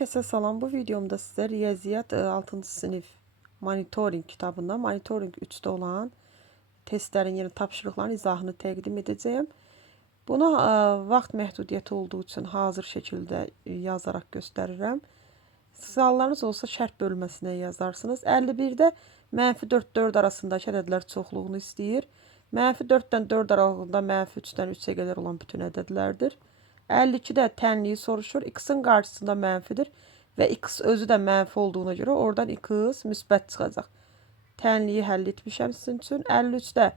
Herkese salam. Bu videomda sizə Riyaziyyat 6-cı sinif monitoring kitabından monitoring 3-də olan testlərin yeni tapşırıqların izahını təqdim edəcəyəm. Buna vaxt məhdudiyyəti olduğu üçün hazır şəkildə yazaraq göstərirəm. Suallarınız olsa şərh bölməsinə yazarsınız. 51-də -4 arasındakı ədədlər çoxluğunu istəyir. -4-dən 4 aralığında -3-dən 3-ə qədər olan bütün ədədlərdir. 52-də tənliyi soruşur. X-in qarşısında mənfidir və X özü də mənfi olduğuna görə oradan X müsbət çıxacaq. Tənliyi həll etmişəm sizin üçün. 53-də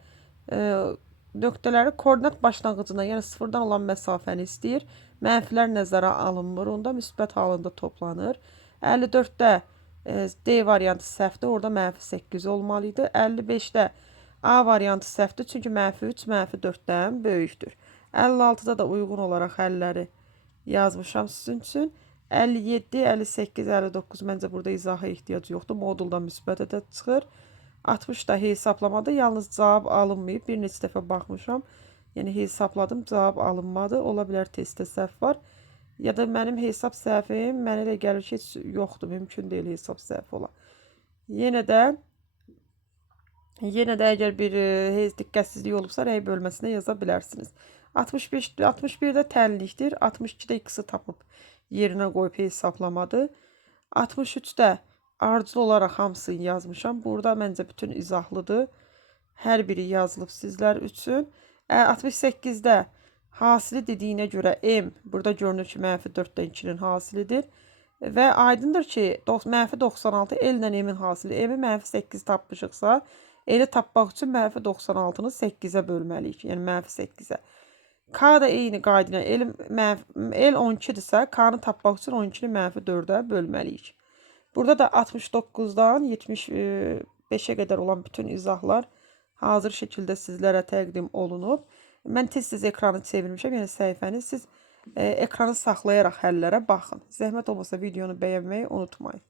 nöqtələri koordinat başlanğıcına, yəni sıfırdan olan məsafəni istəyir. Mənfilər nəzərə alınmır, onda müsbət halında toplanır. 54-də D variantı səhvdir, orada -8 olmalı idi. 55-də A variantı səhvdir, çünki -3 -4-dən böyükdür. 56-da da uyğun olaraq həlləri yazmışam sizin üçün. 57, 58, 59 məncə burada izaha ehtiyac yoxdur. Moduldan müsbət ədəd çıxır. 60-da hesablamada yalnız cavab alınmayıb. Bir neçə dəfə baxmışam. Yəni hesapladım, cavab alınmadı. Ola bilər testdə səhv var. Ya da mənim hesab səhvim, mənə elə gəlir ki, heç yoxdur. Mümkün deyil hesab səhv ola. Yenə də əgər bir diqqətsizlik olubsa, rəy bölməsinə yaza bilərsiniz. 61-də tənlikdir. 62-də X-i tapıb yerinə qoyub hesablamadı. 63-də ardıcıl olaraq hamısını yazmışam. Burada məncə bütün izahlıdır. Hər biri yazılıb sizlər üçün. 68-də hasili dediyinə görə M, burada görünür ki, -4-dən 2-nin hasilidir. Və aydındır ki, -96 L ilə M-in hasili. M-i -8 tapmışıqsa, L-i tapmaq üçün -96-nı 8-ə bölməliyik. Yəni -8-ə. K da eyni qayda ilə L 12-dirsə, K-nı tapmaq üçün 12-ni -4-ə bölməliyik. Burada da 69-dan 75-ə qədər olan bütün izahlar hazır şəkildə sizlərə təqdim olunub. Mən tez-tez ekranı çevirmişəm, yəni səhifəni. Siz ekranı saxlayaraq həllərə baxın. Zəhmət olmasa videonu bəyənməyi unutmayın.